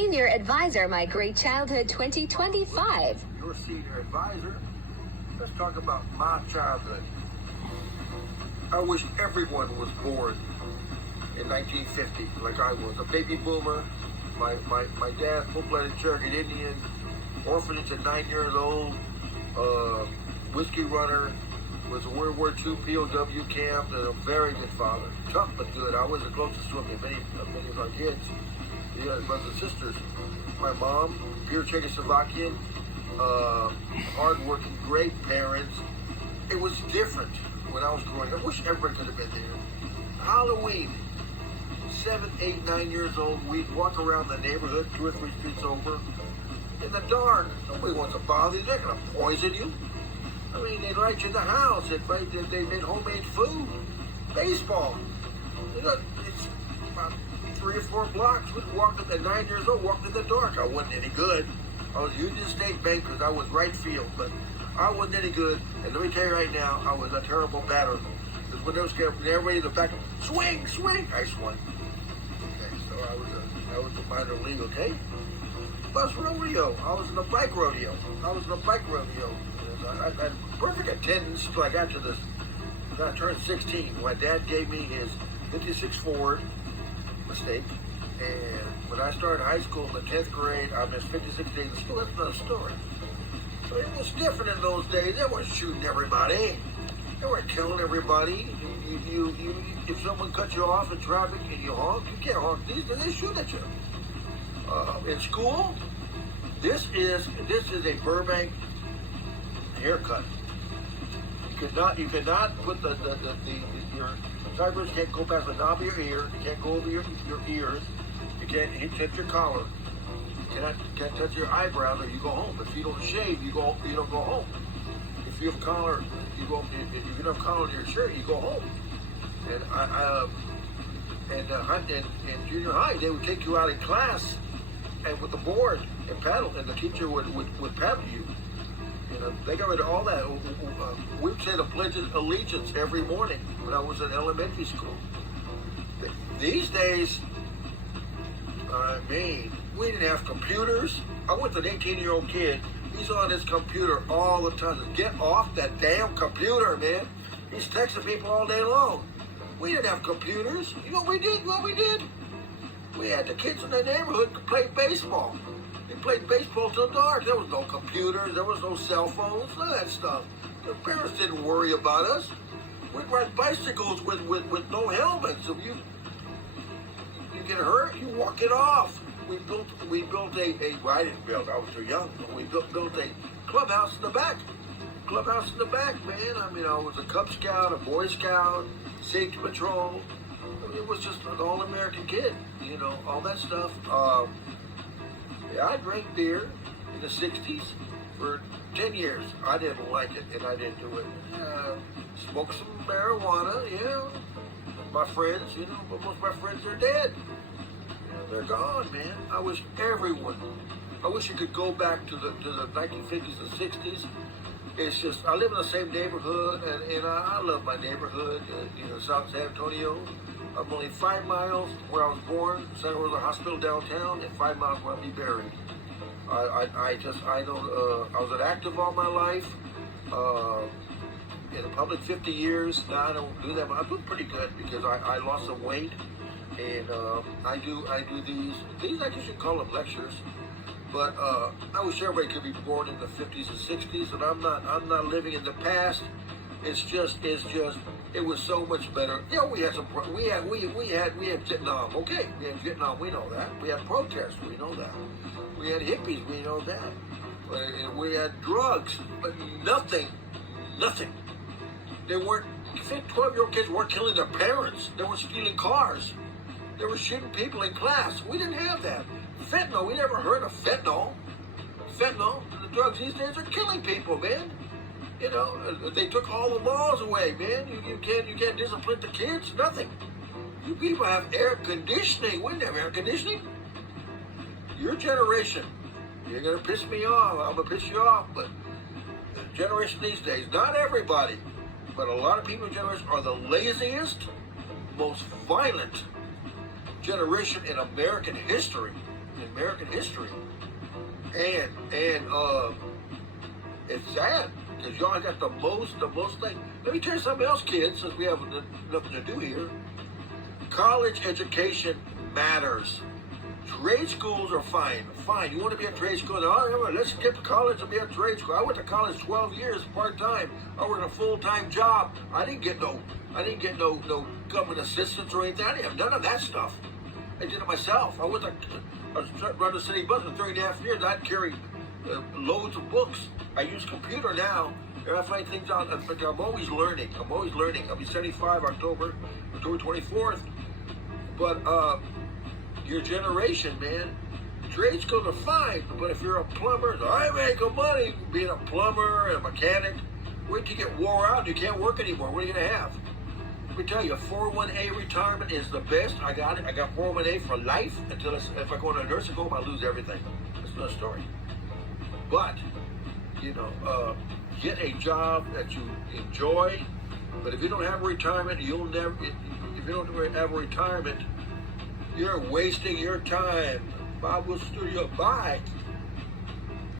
Senior Advisor, My Great Childhood 2025. Your senior advisor. Let's talk about my childhood. I wish everyone was born in 1950 like I was. A baby boomer. My dad, full-blooded Cherokee Indian, orphanage at 9 years old, whiskey runner, was a World War II POW camp, and a very good father. Tough but good. I was the closest to him than many of our kids. He had brothers and sisters. My mom, pure Czechoslovakian, hard-working, great parents. It was different when I was growing up. I wish everybody could have been there. Halloween, 7, 8, 9 years old, we'd walk around the neighborhood 2 or 3 streets over in the dark. Nobody wants to bother you. They're going to poison you. I mean, they'd light you in the house. They made homemade food. Baseball. You know, it's about 3 or 4 blocks. We'd walk at 9 years old, walked in the dark. I wasn't any good. I was Union State Bankers. I was right field, but I wasn't any good. And let me tell you right now, I was a terrible batter. Because when they was scared, everybody in the back, swing, swing, I swung. Okay, so I was a minor league, okay? Bus rodeo. I was in a bike rodeo. I had perfect attendance until I got to this. When I turned 16, my dad gave me his 56 Ford, mistake. And when I started high school in the 10th grade, I missed 56 days of school. That's another story. So it was different in those days. They weren't shooting everybody. They weren't killing everybody. If someone cut you off in traffic and you honk, you can't honk these, then they shoot at you. In school, this is a Burbank haircut. You cannot put your sideburns can't go past the knob of your ear. You can't go over your ears. You can't hit your collar. You can't touch your eyebrows, or you go home. If you don't shave, you don't go home. If you have collar, you go. If you don't have collar on your shirt, you go home. And in junior high, they would take you out in class and with the board and paddle, and the teacher would paddle you. You know, they got rid of all that. We would say the Pledge of Allegiance every morning when I was in elementary school. These days, I mean, we didn't have computers. I went to an 18-year-old kid. He's on his computer all the time. Get off that damn computer, man. He's texting people all day long. We didn't have computers. You know what we did? We had the kids in the neighborhood play baseball. They played baseball till dark. There was no computers. There was no cell phones. None of that stuff. The parents didn't worry about us. We'd ride bicycles with no helmets. If you get hurt, you walk it off. We built well, I didn't build. I was too young. But we built a clubhouse in the back. Man. I mean, I was a Cub Scout, a Boy Scout, safety patrol. I mean, it was just an all-American kid. You know, all that stuff. Yeah, I drank beer in the 60s for 10 years. I didn't like it, and I didn't do it. Smoked some marijuana, yeah. My friends, you know, but most of my friends are dead. You know, they're gone, man. I wish you could go back to the 1950s and 60s. It's just, I live in the same neighborhood, and I love my neighborhood, you know, South San Antonio. I'm only 5 miles where I was born, Santa Rosa Hospital downtown, and 5 miles where I'll be buried. I was an active all my life, in the public 50 years. Now I don't do that, but I'm doing pretty good because I lost some weight, and I do these I guess you call them lectures, but I wish everybody could be born in the 50s and 60s, and I'm not living in the past. It's just. It was so much better. Yeah, we had Vietnam. Okay, we had Vietnam. We know that. We had protests. We know that. We had hippies. We know that. We had drugs, but nothing. They weren't. 12-year-old kids weren't killing their parents. They were stealing cars. They were shooting people in class. We didn't have that. Fentanyl. We never heard of fentanyl. The drugs these days are killing people, man. You know, they took all the laws away, man. You can't discipline the kids, nothing. You people have air conditioning. We didn't have air conditioning. Your generation, you're gonna piss me off. I'm gonna piss you off, but the generation these days, not everybody, but a lot of people in generation are the laziest, most violent generation in American history. American history. And it's sad because y'all got the most thing. Let me tell you something else, kids, since we have nothing to do here. College education matters. Trade schools are fine. Fine. You want to be a trade school? No, let's get to college and be a trade school. I went to college 12 years part-time. I worked a full-time job. I didn't get no government assistance or anything. I didn't have none of that stuff. I did it myself. I run the city bus for 3.5 years. I'd carry loads of books. I use computer now. And I find things out. I'm always learning. I'll be 75 October 24th. But your generation, man, trade schools are fine. But if you're a plumber, I make money being a plumber and a mechanic. Wait till you get wore out and you can't work anymore. What are you going to have? Let me tell you, 401A retirement is the best. I got it. I got 401A for life until if I go to a nursing home, I lose everything. That's another story. But, get a job that you enjoy. But if you don't have a retirement, you'll never. If you don't have a retirement, you're wasting your time. Bible Studio, bye.